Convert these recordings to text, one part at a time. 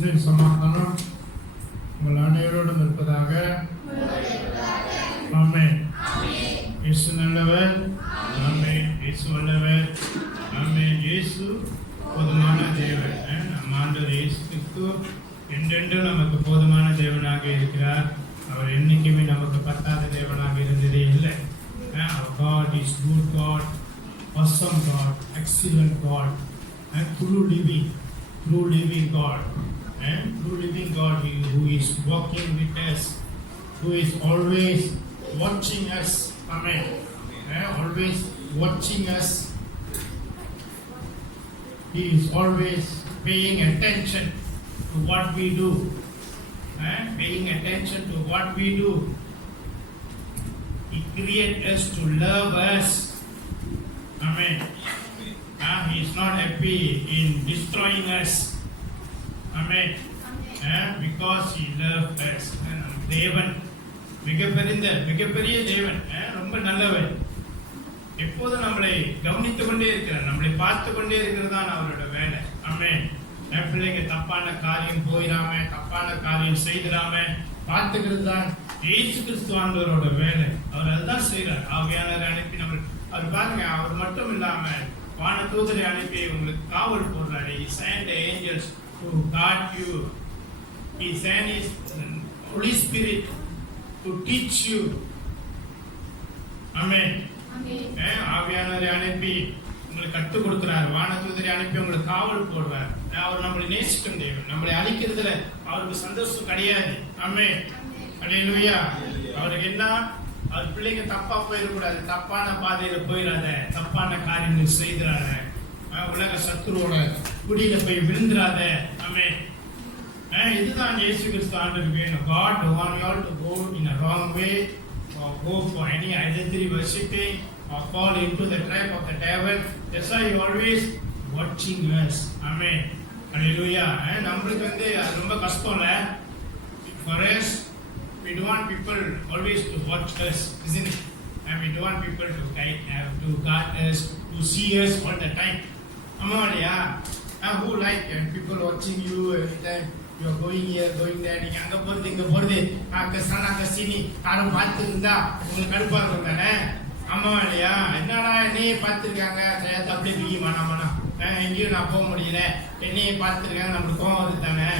சமாதானம் உங்கள் அனைவரோடும் இருப்பதாக. ஆமென். இயேசு நல்லவர். ஆமென். இயேசு வல்லவர். ஆமென். இயேசு போதுமான தேவன். நம் ஆண்டவர் இயேசு கிறிஸ்து என்றென்றும் நமக்கு போதுமான தேவனாக இருக்கிறார். அவர் என்னைக்குமே நமக்கு பத்தாத தேவனாக இருந்ததே இல்லை. Our God is good God, awesome God, excellent God, and true living God, and true living God who is walking with us, who is always watching us. Amen. Always watching us. He is always paying attention to what we do. Paying attention to what we do. He created us to love us. Amen. He is not happy in destroying us. Amen. Because he loved us. தேவன் மிகப்பெரிய தேவன், ரொம்ப நல்லவர். எப்போதும் நம்மளை கவனித்துக் கொண்டே இருக்கிறார், நம்மளை பார்த்து கொண்டே இருக்கிறது தான் அவரோட வேலை. ஆமென். பிள்ளைங்க தப்பான காரியம் போயிடாம, தப்பான காரியம் செய்திடாம பார்த்துக்கிறது தான் இயேசு கிறிஸ்து ஆண்டவரோட வேலை. அவர் அதுதான் செய்யறார். ஆவியானவரை அனுப்பி நம்ம அவர் பாருங்க, அவர் மட்டும் இல்லாம வான தூதரை அனுப்பி உங்களுக்கு காவல் போடுறாரு. He sent the angels to guard you. He sent his Holy Spirit to teach you. Amen. ஆவியானவரை அனுப்பி உங்களுக்கு கற்றுக் கொடுக்கிறார். வான தூதரை அனுப்பி உங்களுக்கு காவல் போடுறார். அவர் நம்மளை நேசிக்கும் தேவன். நம்மளை அழிக்கிறதுல அவருக்கு சந்தோஷம் கிடையாது. ஆமென். அல்லேலூயா. அவருக்கு என்ன, அவர் பிள்ளைங்க தப்பா போயிடக்கூடாது, தப்பான பாதையில போயிடாத, தப்பான காரியங்கள் செய்திடாத, உலக சத்துருவோட குடியில போய் விழுந்துடாத. ஆமென். இதுதான் இயேசு கிறிஸ்து ஆண்டவருக்கு வேணும். God don't want you all to go in a wrong way or go for any idolatry worshiping or fall into the trap of the devil. That's why he always watching us. Amen. Hallelujah. நம்மளுக்கு அது ரொம்ப கஷ்டம் இல்ல. For us, we don't want people always to watch us, isn't it? And we don't want people to guard us, to see us all the time. Amaliya, who like people watching you every time you are going here, going there, நீங்க அங்க போறது இங்க போறது, Khazana Cassini யாரும் பார்த்து இருந்தா உங்களுக்கு கடுப்பா இருக்கும் தானே? அம்மாலியா, என்னடா என்னையே பார்த்துருக்காங்க, அப்படியே தூக்கி மனா எங்கேயும் நான் போக முடியல, என்னையே பார்த்துருக்காங்க, நம்மளுக்கு கோவம் வருது தானே?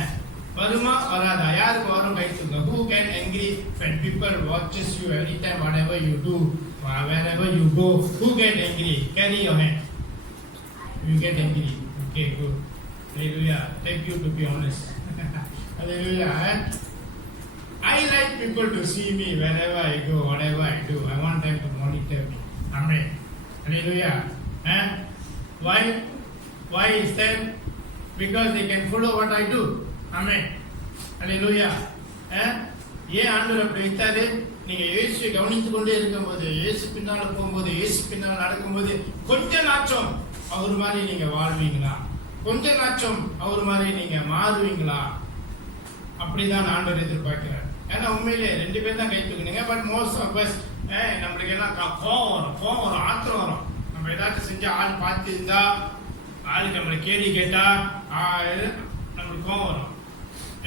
வருமா வராதா? யாருக்கு வரும்? கை தூங்க. Who get angry when people watches you every time, whatever you do, wherever you go? Who get angry? Carry your hand. You get angry. Okay, good. Hallelujah. Thank you to be honest. Hallelujah. I like people to see me wherever I go, whatever I do. I want them to monitor me. Amen. Hallelujah. Why is that? Because they can follow what I do. Amen. Hallelujah. ஏன் ஆண்டவர் அப்படி வைத்தாரு? நீங்க இயேசுவை கவனித்துக் கொண்டே இருக்கும்போது, இயேசு பின்னால போகும்போது, இயேசு பின்னால நடக்கும்போது, கொஞ்ச நாச்சம் அவர் மாதிரி நீங்க வாழ்வீங்களா? கொஞ்ச நாச்சம் அவர் மாதிரி நீங்க மாறுவீங்களா? அப்படிதான் ஆண்டவர் எதிர்பார்க்கிறார். ஏன்னா உண்மையிலே 2 பேர் தான் கை தூக்குனீங்க. பட் மோஸ்ட் ஆஃப் அஸ் நம்மளுக்கு எல்லாம் கோவம் வரும், ஆத்திரம் வரும். நம்ம ஏதாச்சும் செஞ்சா ஆள் பார்த்து இருந்தா, ஆளுக்கு நம்மளை கேள்வி கேட்டா நம்மளுக்கு கோவம் வரும்.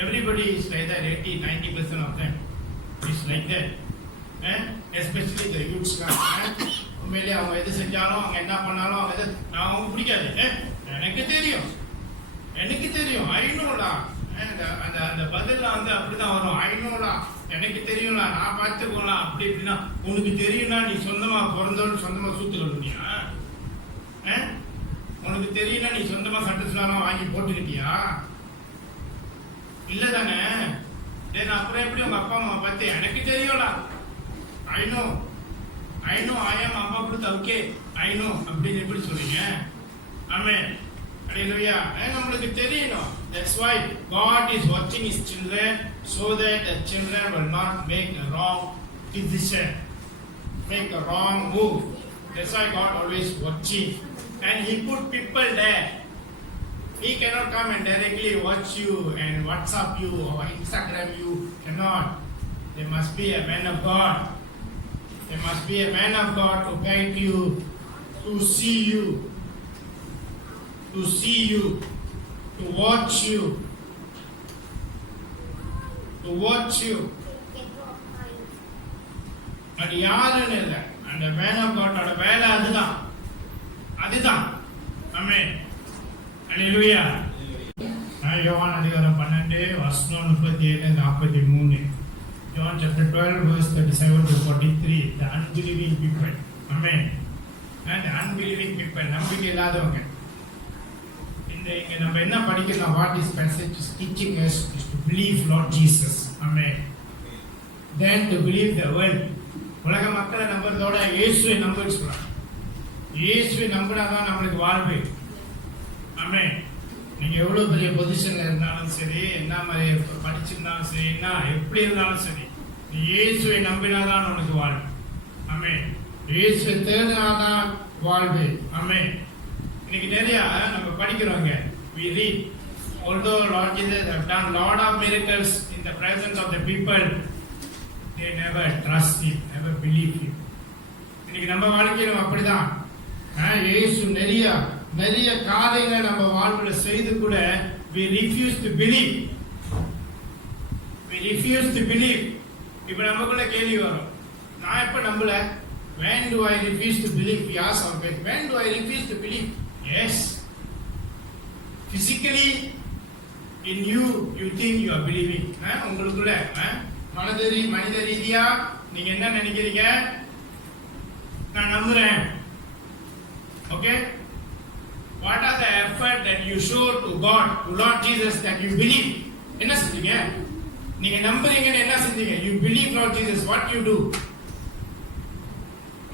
Everybody is like that. 80-90% of them is like that. Especially the youths. உண்மையிலே அவங்க எது செஞ்சாலும், அவங்க என்ன பண்ணாலும், அவங்க எது அவங்க பிடிக்காது. எனக்கு தெரியும் ஐநூடா, அந்த பதிலாம் அப்படிதான் வரும். ஐநூடா, எனக்கு தெரியும்ல, நான் பார்த்துக்கோலாம், அப்படி இப்படின்னா. உனக்கு தெரியும்னா நீ சொந்தமா பிறந்தோன்னு சொந்தமா சூத்து கட்டுனியா? உனக்கு தெரியும்னா நீ சொந்தமா சட்ட சுலாலாம் வாங்கி போட்டுக்கிட்டியா? இல்ல தானே? அப்புறம் எப்படி உங்க அப்பா அம்மா பார்த்து எனக்கு தெரியும்டா, ஐ நோ ஐ ஆம் அப்பா கொடுத்த ஓகே ஐ நோ அப்படின்னு எப்படி சொல்றீங்க? ஆமென். ஹalleluya. நம்மளுக்கு தெரியணும். That's why God is watching his children so that the children will not make a wrong decision, make a wrong move. That's why God always watching, and he put people there. He cannot come and directly watch you and WhatsApp you or Instagram you. Cannot. There must be a man of God. There must be a man of God to guide you, to see you, to watch you, to watch you. அது யாருன்னு இல்லை, அந்த man of காடோட வேலை அதுதான். ஆமென். அல்லேலூயா. யோவான் அதிகாரம் 12 வசனம் 37-43. John chapter 12 verse 37-43. The unbelieving people. Amen. And the unbelieving people, நம்பிக்கை இல்லாதவங்க. இங்க நம்ம என்ன படிக்கிறோம்? What this passage is teaching us is to believe Lord Jesus. Amen. Then to believe the world. உலக மக்களை நம்புறதோட இயேசுவை நம்புன்னு சொல்றாங்க. இயேசுவை நம்பினாதான் நம்மளுக்கு வாழ்வு. ஆமென். நீங்க எவ்வளவு பெரிய பொசிஷன்ல இருந்தாலும் சரி, என்ன மாதிரி படிச்சிருந்தாலும் சரி, என்ன எப்படி இருந்தாலும் சரி, நீ இயேசுவை நம்பினாதான் உனக்கு வாழ்வு. ஆமென். இயேசுவை தேடினாதான் வாழ்வு. ஆமென். இன்னைக்கு நிறைய நம்ம படிக்கிறோங்க. We read, although Lord Jesus have done lot of miracles in the presence of the people, they never trust him, never believe him. இன்னைக்கு நம்ம வாழ்க்கையில அப்படிதான். இயேசு நிறைய காரியங்களை நம்ம வாழ்வுல செய்து கூட we refuse to believe. இப்ப நமக்குள்ள கேள்வி வரும், நான் எப்ப நம்பல? When do I refuse to believe? We ask ourselves, when do I refuse to believe? Yes, physically in you think you are believing. உங்களுக்குள்ள மனித ரீதியா நீங்க என்ன நினைக்கிறீங்க? நான் நம்புறேன். Okay? What are the effort that you show to God, to Lord Jesus, that you believe? என்ன செஞ்சீங்க? நீங்க நம்புறீங்கன்னு என்ன செஞ்சீங்க? You believe Lord Jesus. What you do?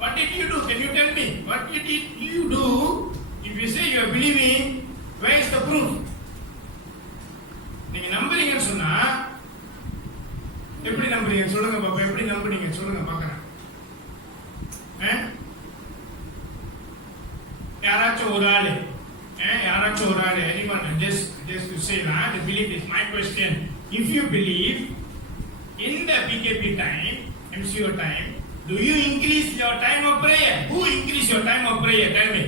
What did you do? Can you tell me? What did you do? If you say you are believing, where is the proof? நீங்க நம்புறீங்கன்னு சொன்னா எப்படி நம்புறீங்க? சொல்லுங்க பாப்பா, எப்படி நம்புறீங்க? சொல்லுங்க பார்க்கறேன். யாராச்சும் ஒரு ஆளு anyone, just to say that the belief is my question. If you believe in the PKP time, MCO time, do you increase your time of prayer? Who increase your time of prayer? Tell me.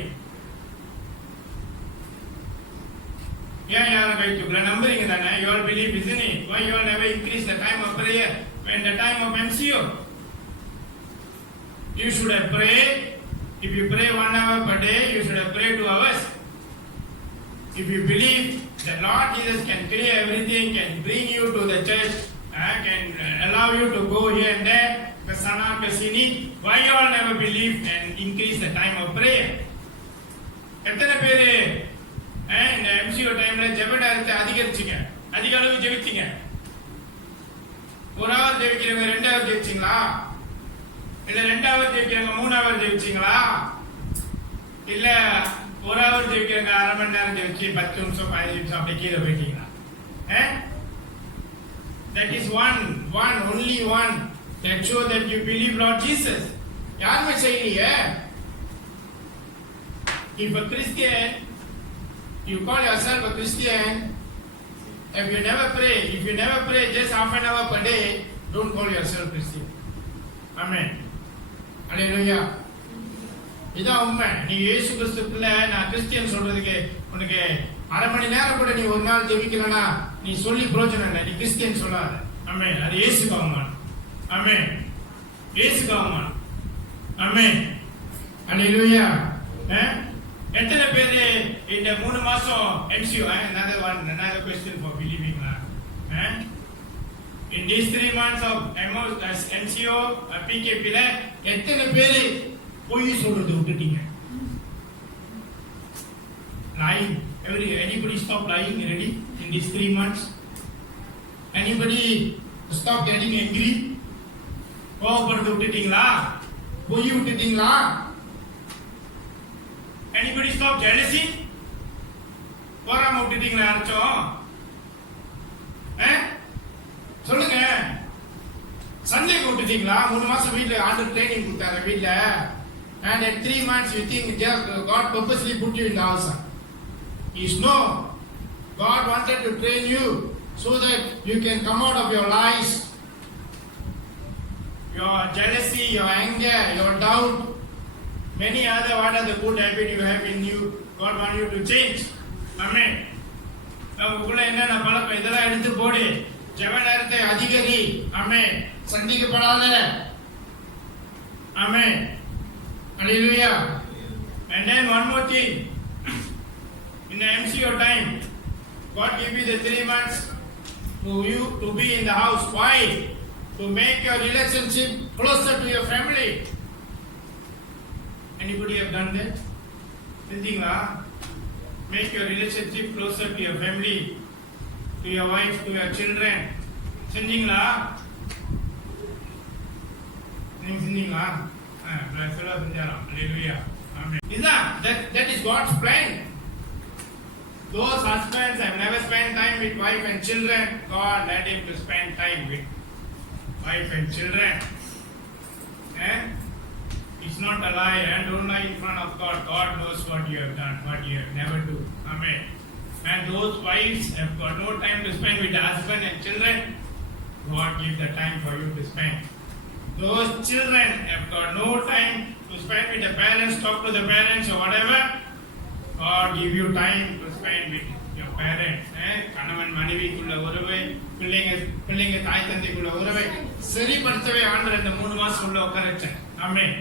யாரும் கை தூக்கல, நம்புறீங்க தானே? You all believe, isn't it? Why you all never increase the time of prayer when the time of MCO? You should have prayed. If you pray 1 hour per day, you should have prayed 2 hours. If you believe that Lord Jesus can clear everything, can bring you to the church, can allow you to go here and there, Kasana, Kasini, why you all never believe and increase the time of prayer? எத்தனை பேரு இந்த MCO டைம்ல ஜெப நேரத்தை அதிகரிச்சீங்க? அதிக அளவு ஜெபிச்சீங்க? 1 hour ஜெபிக்கிறவங்க 2 hour ஜெபிச்சீங்களா? இல்ல 2 hour ஜெபிக்கிறவங்க 3 hour ஜெபிச்சீங்களா? இல்ல 1 hour ஜெபிக்கிறவங்க அரை மணி நேரம் ஜெபிச்சு 10 நிமிஷம் 15 நிமிஷம் அப்படியே கீழே போயிட்டீங்களா? That is only one that show that you believe Lord Jesus. யாருமே செய்யலையே. If a Christian, you call yourself a Christian, if you never pray just half an hour per day, don't call yourself Christian. Amen. Hallelujah. இதான் உண்மை. நீ இயேசு கிறிஸ்துக்குள்ள நான் Christian சொல்றதுக்கு உனக்கு அரை மணி நேரம் கூட நீ ஒரு நாள் ஜெபிக்கலனா நீ சொல்லி பிரயோஜனம் இல்லை. நீ கிறிஸ்டியன் சொல்லாத. ஆமென். அது இயேசுக்கு அவமானம். ஆமென். இயேசுக்கு அவமானம். ஆமென். ஹalleluya. எத்தனை பேர் இந்த 3 மாசம் MCO? Another question for believing. In these 3 months of MCO PKP ல எத்தனை பேர் பொய் சொல்றது விட்டுட்டீங்க? Lying. Anybody stop lying already in these 3 months? Anybody stop getting angry? கோபப்படுறது விட்டுட்டீங்களா? பொய் விட்டுட்டீங்களா? Anybody stop jealousy? போராம விட்டுட்டீங்களா யாராச்சும்? சொல்லுங்க. சந்தேகம் விட்டுட்டீங்களா? 3 மாசம் வீட்டுல ஆண்டு ட்ரைனிங் கொடுத்தாரு வீட்டுல. And at 3 months you think God purposely put you in the house. No. God wanted to train you so that you can come out of your lies, your jealousy, your anger, your doubt, many other what are the good habits you have in you. God wants you to change. Amen. உங்களுக்குள்ள என்னென்ன பழக்கம் இதெல்லாம் எடுத்து போடு. ஜெப நேரத்தை அதிகரி. ஆமென். சந்திக்கப்படாத. ஆமென். Hallelujah. And then one more thing. In the MCO time, God give you the 3 months to you to be in the house. Why? To make your relationship closer to your family. Anybody have done that? Thinking, make your relationship closer to your family, to your wife, to your children. Thinking, Hallelujah. Amen. That is God's plan. Those husbands have never spent time with wife and children. God let him to spend time with wife and children. It's not a lie, and don't lie in front of God. God knows what you have done, what you have never do. Amen. And those wives have got no time to spend with the husband and children. God give the time for you to spend. Those children have got no time to spend with the parents, talk to the parents or whatever. God give you time to spend with your parents. கணவன் மனைவிக்குள்ள உறவை, பிள்ளைங்க தாய் தந்தைக்குள்ள உறவை சரிப்படுத்தவே ஆண்டவர் இந்த 3 மாசம் உள்ள உட்கார வச்சார். ஆமென்.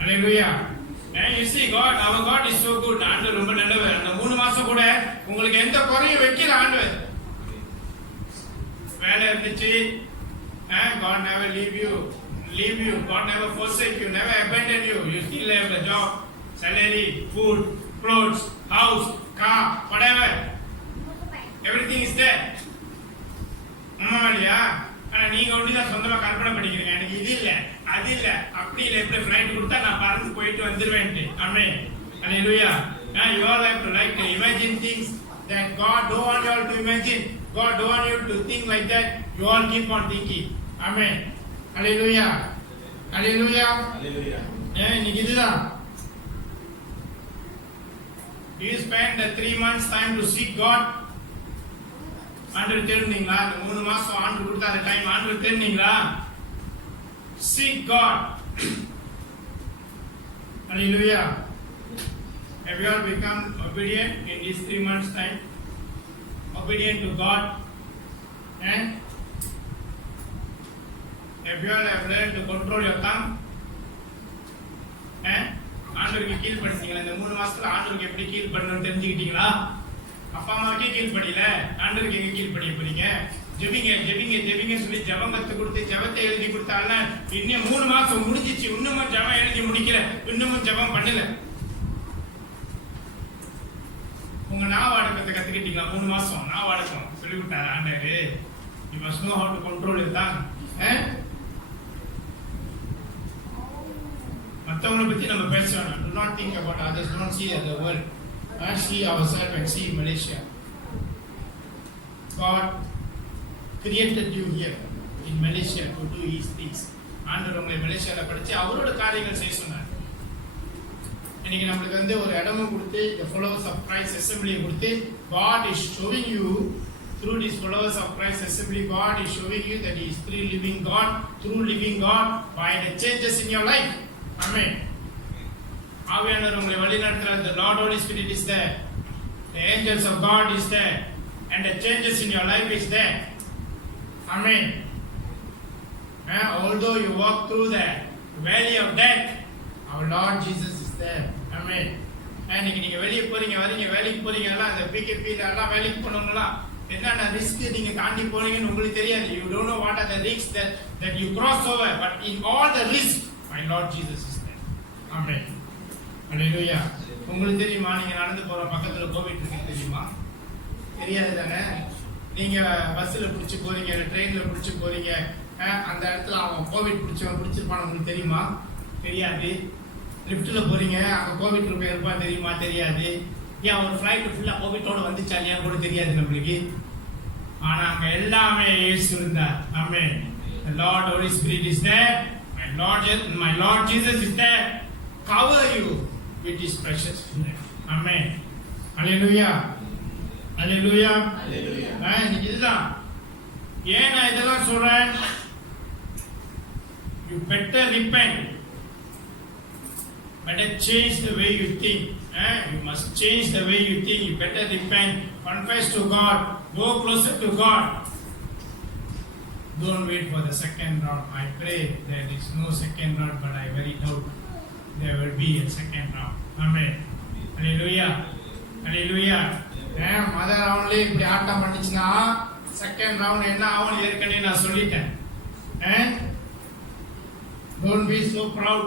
Hallelujah. And you see, our God is so good. ஆண்டவர் ரொம்ப நல்லவர். அந்த 3 மாசம் கூட உங்களுக்கு எந்த குறையும் வைக்கல ஆண்டவர். வேலை இருந்துச்சு. God never leave you. God never forsake you, never abandon you. You still have a job, salary, food, clothes, house, car, whatever. Everything is there. இல்லையா? ஆனா நீங்க ஒண்டிதான் சொந்தமா கற்பனை பண்ணிக்கிறீங்க. எனக்கு இது இல்ல, அது இல்ல, அப்படி இல்ல, இப்படி ஃபிளைட் கொடுத்தா நான் பறந்து போயிட்டு வந்துருவேன்ட்டு. ஆமென். Hallelujah. Now you all have to like to imagine things that God don't want you all to imagine. God don't want you to think like that. You all keep on thinking. Amen. Hallelujah. Hallelujah. Hallelujah. இன்னைக்கு இதுதான். Do you spend the 3 months time to seek God? ஆண்டவர் தேடுனீங்களா? இந்த 3 மாசம் ஆண்டவர் கொடுத்த அந்த time ஆண்டவர் தேடுனீங்களா? Seek God. Hallelujah. Have you all become obedient in these 3 months time? Obedient to God? And have you all have learned to control your tongue? ஆண்டவருக்கு கீழ்படுத்தீங்களா? இந்த 3 மாசத்துல ஆண்டவருக்கு எப்படி கீழ்படணும்னு தெரிஞ்சுக்கிட்டீங்களா? அப்பா அம்மாவுக்கே கீழ்படியில ஆண்டவருக்கு எங்க கீழ்படிய போறீங்க? ஜெபிங்க சொல்லி ஜெபம் கத்து கொடுத்து ஜெபத்தை எழுதி கொடுத்தால இன்னும் 3 மாசம் முடிஞ்சிச்சு, இன்னமும் ஜெபம் எழுதி முடிக்கல, இன்னமும் ஜெபம் பண்ணல. உங்க நாவாடக்கத்தை கத்துக்கிட்டீங்களா? 3 மாசம் நாவாடக்கம் சொல்லி கொடுத்தாரு ஆண்டவர். You must know how to control your tongue. மற்றவங்களை பத்தி நம்ம பேசணும். Do not think about others. Do not see the world. See ourselves and see Malaysia. God created you here in Malaysia to do His things. ஆண்டவர் உங்களை மலேசியால படிச்சு அவரோட காரியங்கள் செய்ய சொன்னார். இன்னைக்கு நம்மளுக்கு ஒரு இடமும் கொடுத்து the followers of Christ assembly கொடுத்து God is showing you through these followers of Christ assembly. God is showing you that He is true living God, true living God by the changes in your life. Amen. ஆவியானவர் உங்களை வழிநடத்துறார். The Lord Holy Spirit is there. The angels of God is there. And the changes in your life is there. Amen. Although you walk through the valley of death, our Lord Jesus is there. Amen. இன்னைக்கு நீங்க வெளியே போறீங்க, வரீங்க, வேலைக்கு போறீங்க, எல்லாம் அந்த பிகேபில எல்லாம் வேலைக்கு போனவங்கலாம் என்னென்ன ரிஸ்க் நீங்க தாண்டி போறீங்கன்னு உங்களுக்கு தெரியாது. You don't know what are the risks that you cross over, but in all the risks, my Lord Jesus is there. Amen. Hallelujah. உங்களுக்கு தெரியுமா? நீங்க நடந்து போற பக்கத்துல கோவிட் இருக்கு தெரியுமா? தெரியாது தானே? நீங்க பஸ்ல பிடிச்சு போறீங்க, ட்ரெயின்ல பிடிச்சு போறீங்க, அந்த இடத்துல அவன் கோவிட் பிடிச்சிருப்பான் உங்களுக்கு தெரியுமா? தெரியாது. லிப்ட்ல போறீங்க, அங்க கோவிட் இருப்பான் தெரியுமா? தெரியாது. ஏன் ஒரு ஃபிளைட் ஃபுல்லா கோவிட்டோட வந்துச்சா இல்லையான்னு கூட தெரியாது நம்மளுக்கு. ஆனா அங்க எல்லாமே இயேசு இருந்தார். ஆமென். The Lord Holy Spirit is there. My Lord Jesus is there. Cover you with His precious blood. Amen. Hallelujah. Hallelujah. Hallelujah. இதுதான். ஏன் நான் இதெல்லாம் சொல்றேன்? You better repent. Better change the way you think. You must change the way you think. You better repent. Confess to God. Go closer to God. don't wait for the second round. I pray there is no second round, but I very doubt there will be a second round. Amen. Hallelujah. Hallelujah. Mother ரவுண்ட்லேயே இப்படி ஆட்டம் பண்ணிச்சுன்னா second round என்ன ஆகும் ஏற்கனவே நான் சொல்லிட்டேன். Don't be so proud.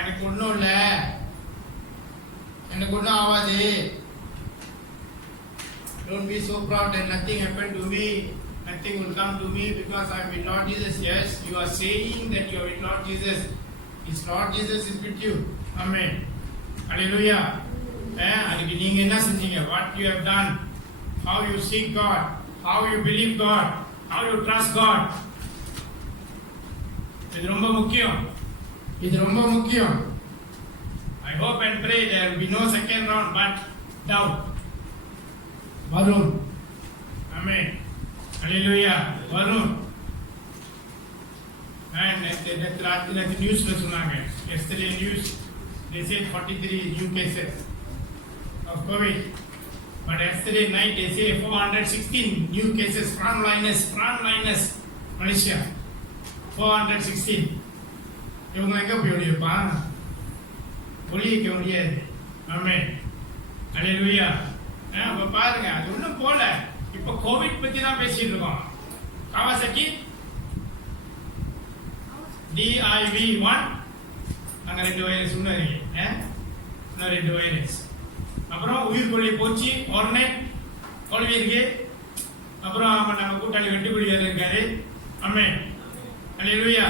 எனக்கு ஒன்றும் இல்லை, எனக்கு ஒன்றும் ஆகாது. Don't be so proud that nothing happened to me, nothing will come to me because I am with Lord Jesus. Yes, you are saying that you are with Lord Jesus. It's Lord Jesus is with you. Amen. Hallelujah. அதுக்கு நீங்க என்ன செஞ்சீங்க? What you have done, how you seek God, how you believe God, how you trust God. இது ரொம்ப முக்கியம். இது ரொம்ப முக்கியம். I hope and pray there will be no second round, but doubt. வரும். Amen. Hallelujah. வரும். And the news சொன்னாங்க. Yesterday news they said 43 new cases of COVID. But yesterday night they say 416 new cases. Frontliners, Malaysia. 416. இவங்க எங்க போய் ஒழியப்பா? ஒழிக்க முடியாது. ஆமென். ஹல்லேலூயா. அப்ப பாருங்க, அது ஒண்ணும் போல. இப்ப கோவிட் பத்தி தான் பேசிட்டு இருக்கோம். காவாசக்கி DIV1 அங்க 2 வைரஸ் உன்னரி. இன்னும் 2 வைரஸ். அப்புறம் உயிர்கொல்லி போச்சு, ஒர்னெட் தோல்வி இருக்கு. அப்புறம் நம்ம கூட்டாளி வெட்டுக்குடி இருக்காரு. ஆமென். ஹல்லேலூயா.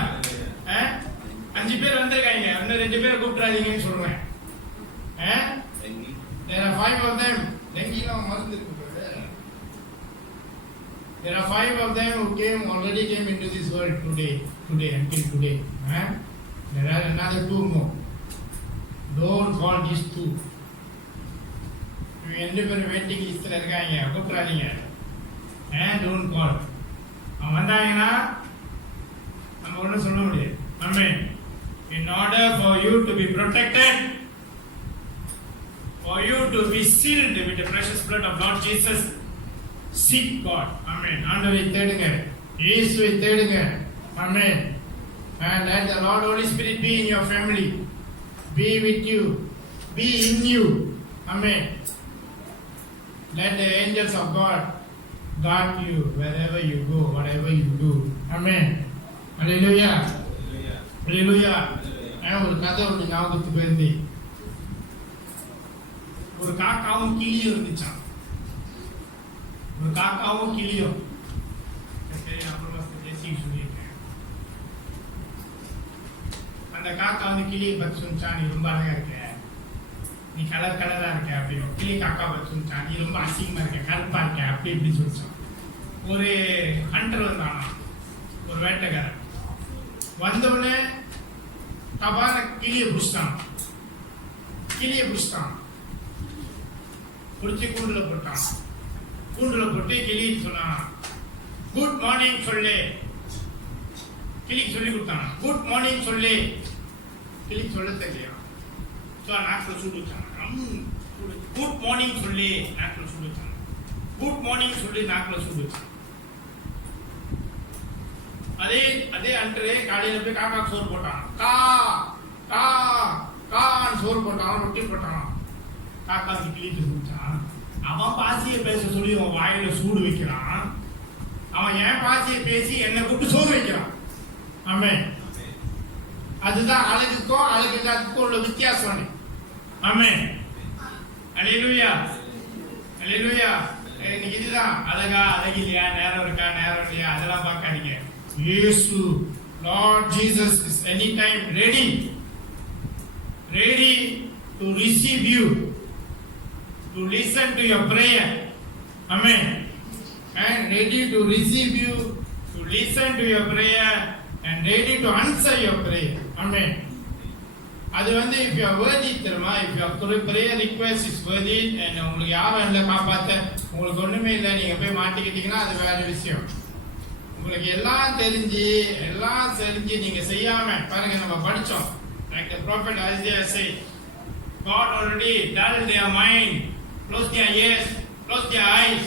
5 பேர் வந்திருக்காங்க. இன்னும் 2 பேரை கூப்பிடாதீங்கன்னு சொல்றேன். There are 5 of them. டெங்கிலாம் மருந்து இருக்கு. There are 5 of them who already came into this world today until today. There are another 2 more. Don't call these 2. இவங்க 2 பேரும் வெயிட்டிங் லிஸ்ட்ல இருக்காங்க. கூப்பிடாதீங்க. Don't call. அவங்க வந்தாங்கன்னா நம்ம ஒன்றும் சொல்ல முடியாது. Amen. In order for you to be protected, for you to be sealed with the precious blood of Lord Jesus, seek God. Amen. ஆண்டவரை தேடுங்க, இயேசுவை தேடுங்க. Amen. And let the Lord Holy Spirit be in your family, be with you, be in you. Amen. Let the angels of God guard you wherever you go, whatever you do. Amen. Hallelujah. Hallelujah. ஒரு கதை ஒன்று ஞாபகத்துக்கு வருது. ஒரு காக்காவும் கிளியும் இருந்துச்சான். ஒரு காக்காவும் கிளியும். அந்த காக்கா வந்து கிளியை பத்தி சொன்னான், நீ ரொம்ப அழகா இருக்க, நீ கலர் கலரா இருக்க அப்படின்னு. கிளி காக்கா பத்தி சொன்னான், நீ ரொம்ப அசிங்கமா இருக்க, கருப்பா இருக்க அப்படி இப்படி சொல்லிச்சான். ஒரு ஹண்டர் வந்தானா, ஒரு வேட்டைக்காரன் வந்தவுடனே தபான கிளியை புடிச்சிட்டான். புடிச்சு கூண்டுல போட்டான். கூண்டுல போட்டு கிளி சொன்னான், குட் மார்னிங் சொல்லு. கிளிக்கு சொல்லி கொடுத்தான், குட் மார்னிங் சொல்லு. கிளி சொல்ல தெரியலாம். நாக்கில் சூடு வச்சான். குட் மார்னிங் சொல்லி நாக்கில் சூடு வச்சான். குட் மார்னிங் சொல்லி நாக்கில் சூடு வச்சான். அதே அன்று காலையில போய் காக்கா சோறு போட்டான். கான்னு சோறு போட்டான், ரொட்டி போட்டான். காக்கா கிளிட்டு குடிச்சான். அவன் பாசியை பேச சொல்லி அவன் வாயில சூடு வைக்கிறான். அவன் என் பாசியை பேசி என்னை கூப்பிட்டு சோறு வைக்கிறான். ஆமென். அதுதான் அழகுக்கும் அழகுக்கும் உள்ள வித்தியாசம். ஆமென். ஹல்லேலூயா. ஹல்லேலூயா. இதுதான் அழகா அழகு இல்லையா, நேரம் இருக்கா நேரம் இல்லையா, அதெல்லாம் பார்க்காதீங்க. இயேசு Lord Jesus is anytime ready to receive you, to listen to your prayer. Amen. And ready to receive you, to listen to your prayer, and ready to answer your prayer. Amen. அது வந்து if you are worthy தெரியுமா, if your prayer request is worthy and உங்களுக்கு யாரும் இல்லை காப்பாற்ற, உங்களுக்கு ஒண்ணுமே இல்லை, நீங்க போய் மாட்டிக்கிட்டீங்கன்னா அது வேற விஷயம். உங்களுக்கு எல்லாம் தெரிஞ்சு நீங்க செய்யாம பாருங்க. நம்ம படிச்சோம், like the prophet Isaiah said, God already dulled their mind, close their ears, close their eyes.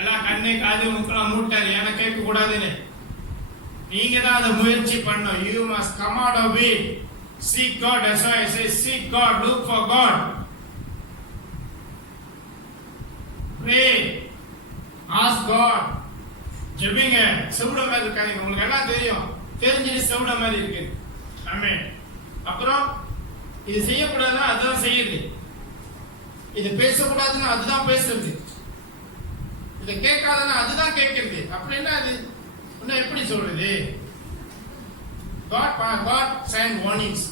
எல்லாம் கண்ணை காது முக்கெல்லாம் மூட்டாரு ஏன்னா கேட்க கூடாதுன்னு. நீங்க தான் அதை முயற்சி பண்ணணும். You must come out of it. Seek God. That's why I say seek God. Look for God. Pray. Ask God. ஜெபிங்க. செவுட மாதிரி இருக்காதீங்க. உங்களுக்கு எல்லாம் தெரியும். தெரிஞ்சிட்டு செவுட மாதிரி இருக்கு. ஆமென். அப்புறம் இது செய்யக்கூடாதுன்னா அதுதான் செய்யுது. இது பேசக்கூடாதுன்னா அதுதான் பேசுறது. இதை கேட்காதுன்னா அதுதான் கேட்கறது. அப்படின்னா அது இன்னும் எப்படி சொல்றது? God send warnings.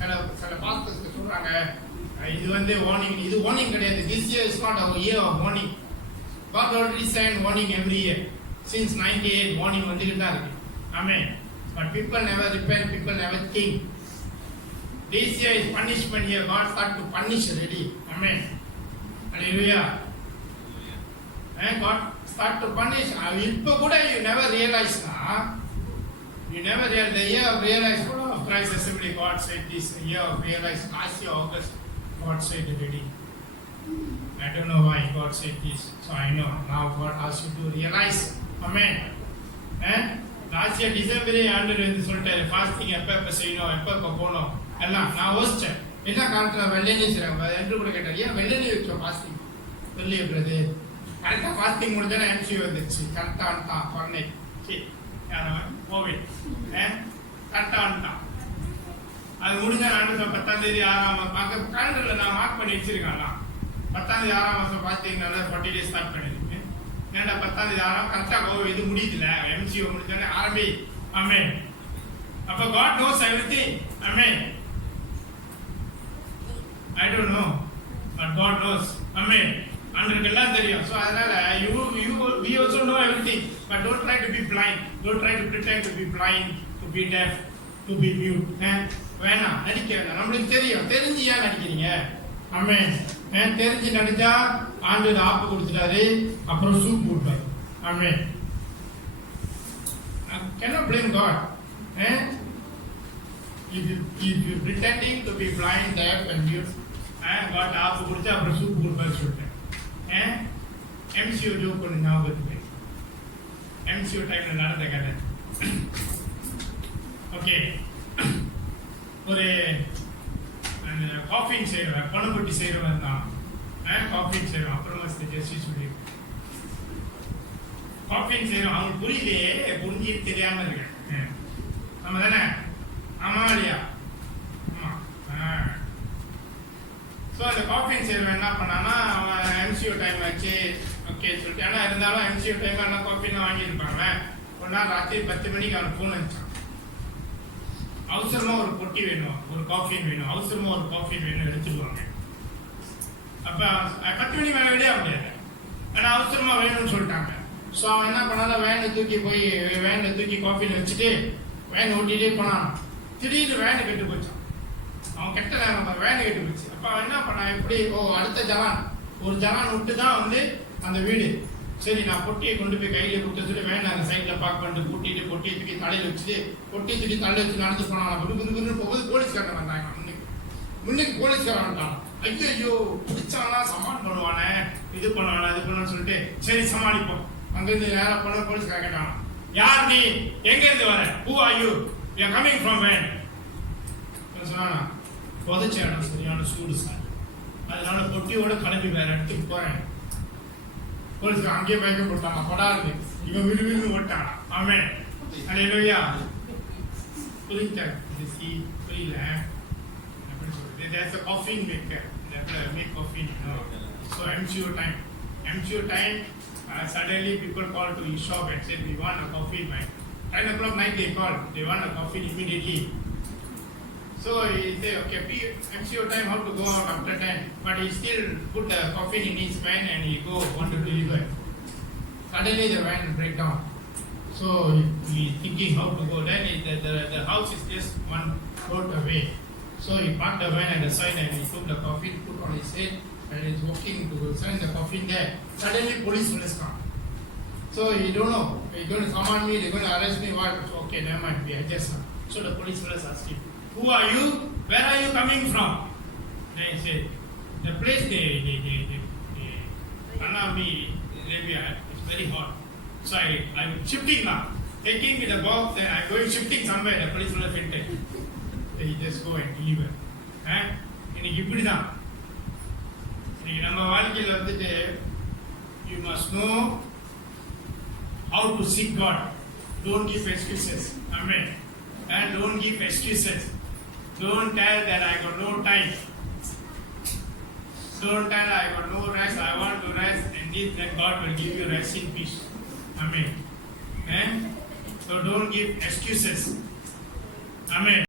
சில பாஸ்டர்ஸ் சொல்றாங்க இது warning. இது warning கிடையாது. This year is not our year of warning. God already sent warning every year. Since 98 warning வந்துகிட்டு தான் இருக்கு. Amen. But people never repent. People never think. This year is punishment year. God start to punish already. Amen. Hallelujah. And God start to punish. இப்போ கூட you never realize you never realize the year of realize of Christ Assembly. God said this year of realize last year August God said already. I don't know why God said this. So I know now God asks you to realize. Amen. And last year December ஆண்டவர் வந்து சொல்லிட்டாரு fasting எப்ப செய்யணும் எப்ப போகணும் எல்லாம் நான் யோசிச்சேன். என்ன காரணத்துல வெள்ளனி செய்றாங்க என்று கூட கேட்டார். ஏன் வெள்ளனி வச்சோம் ஃபாஸ்டிங்? வெள்ளி வைக்கிறது கரெக்டா ஃபாஸ்டிங் முடிஞ்சா எம்சி வந்துச்சு. கரெக்டா வந்துட்டான் பண்ணை கோவிட் கரெக்டா வந்துட்டான். அது முடிஞ்ச ஆண்டு 10ஆம் தேதி 6ஆம் மாசம் கேலண்டர்ல நான் மார்க் பண்ணி வச்சிருக்கேன். 10ஆம் தேதி 6ஆம் மாசம் பார்த்தீங்கன்னா 40 days ஸ்டார்ட் பண்ணிருக்கேன். ஏன்டா 10ஆம் தேதி 6ஆம் கரெக்டா கோவிட் இது முடியுதுல எம்சிஓ முடிஞ்சோடனே ஆரம்பி. ஆமென். அப்ப God knows everything. Amen. I don't know, but God knows. Amen. அன்றைக்கு எல்லாம் தெரியும். So அதனால we also know everything, but don't try to be blind. Don't try to pretend to be blind, to be deaf, to be mute. வேணாம், நடிக்க வேணாம். நம்மளுக்கு தெரியும். தெரிஞ்சு ஏன் நடிக்கிறீங்க? Amen. தெரிஞ்சு நடிச்சா ஆண்டவர் ஆப்பு கொடுத்துட்டாரு, அப்புறம் சூப் கொடுப்பாரு. Amen. Cannot blame God. If you pretending to be blind, deaf and mute, God ஆப்பு கொடுத்து அப்புறம் சூப் கொடுப்பாரு சொல்லிட்டேன். MCO ஜோக் பண்ணி ஞாபகத்துக்கு MCO டைம்ல நடந்த கதை. ஓகே, ஒரு காஃபின் செய்யறவன் பணப்பட்டி செய்யறவன் தான் காஃபின் செய்யறவன். அப்புறமா ஜெஸ்டி சொல்லி காஃபின் செய்யறவன் அவனுக்கு புரியலையே, புரிஞ்சு தெரியாம இருக்கேன். நம்ம தானே? ஆமா இல்லையா? ஆமா. ஸோ அந்த காஃபின் செய்யறவன் என்ன பண்ணான்னா அவன் எம்சிஓ டைம் ஆச்சு ஓகே சொல்லிட்டு. ஆனால் இருந்தாலும் எம்சிஓ டைம் எல்லாம் காஃபின்லாம் வாங்கியிருப்பாங்க. ஒரு நாள் ராத்திரி 10 மணிக்கு அவன் ஃபோன் அடிச்சான். அவசரமா ஒரு பொட்டி வேணும், ஒரு காஃபின் வேணும், அவசரமா ஒரு காஃபின் வேணும் எடுத்துக்குவாங்க. அப்ப 10 மணி மேலே வெளியே முடியாது, ஆனால் அவசரமா வேணும்னு சொல்லிட்டாங்க. ஸோ அவன் என்ன பண்ணாலும் வேனை தூக்கி காஃபின் வச்சுட்டு வேன் ஓட்டிகிட்டே போனான். திடீர்னு வேனை கெட்டு போச்சான். அவன் கெட்ட நேரம் வேனை கெட்டு போச்சு. அப்போ அவன் என்ன பண்ணான், எப்படி அடுத்த ஜலான் ஒரு ஜலான் விட்டு தான் அந்த வீடு. சரி நான் பொட்டியை கொண்டு போய் கையில கொடுத்து சொல்லி வேன் அந்த சைட்ல பார்க் பண்ணிட்டு கூட்டிட்டு பொட்டியை தூக்கி தலையில வச்சுட்டு பொட்டியை தூக்கி தலையில வச்சு நடந்து போனான். போகும்போது போலீஸ்காரன் வந்தாங்க. முன்னுக்கு போலீஸ்காரன் வந்துட்டான். ஐயோ பிடிச்சானா சமாளம் பண்ணுவானே, இது பண்ணுவானே அது பண்ணுவான்னு சொல்லிட்டு சரி சமாளிப்போம். அங்கிருந்து நேரம் போன போலீஸ்காரன் கேட்டான், யார் நீ, எங்க இருந்து வர, who are you, you are coming from where? சொன்னா புதைச்ச இடம் சரியான சூடு சார், அதனால பொட்டியோட கிளம்பி வேற இடத்துக்கு போறேன். போலீஸ் அங்கேயே பயக்க போட்டாங்க. படாது இவன் விறுவிறு ஓட்டான். ஆமே அல்லேலூயா. புரியுதா? புரியல அப்படின்னு சொல்லிட்டு there's a coffin maker, they make coffin. So MCO time suddenly people call to his shop and said we want a coffin. 10 o'clock night they call, they want a coffin immediately. So he said, okay, MCO time, how to go out after 10. But he still put the coffin in his van and he want to deliver. Suddenly the van break down. So he thinking how to go. Then the house is just one road away. So he parked the van at the side and he took the coffin, put on his head and he's walking to send the coffin there. Suddenly police come. So he don't know. He's going to summon me, they're going to arrest me. What? Okay, never mind, we adjust. So the police asked him, who are you? Where are you coming from? Then he said, the place they me, they maybe it's very hot. So I'm shifting now. Taking me the box, then I'm going shifting somewhere. The police will have hinted. They just go and deliver. இன்னைக்கு இப்படிதான் இன்னைக்கு நம்ம வாழ்க்கையில் வந்துட்டு you must know how to seek God. Don't give excuses. Amen. And don't give excuses. Don't tell that I got no time. Don't tell I got no rest. I want to rest, and this that God will give you rest in peace. Amen. So don't give excuses. Amen.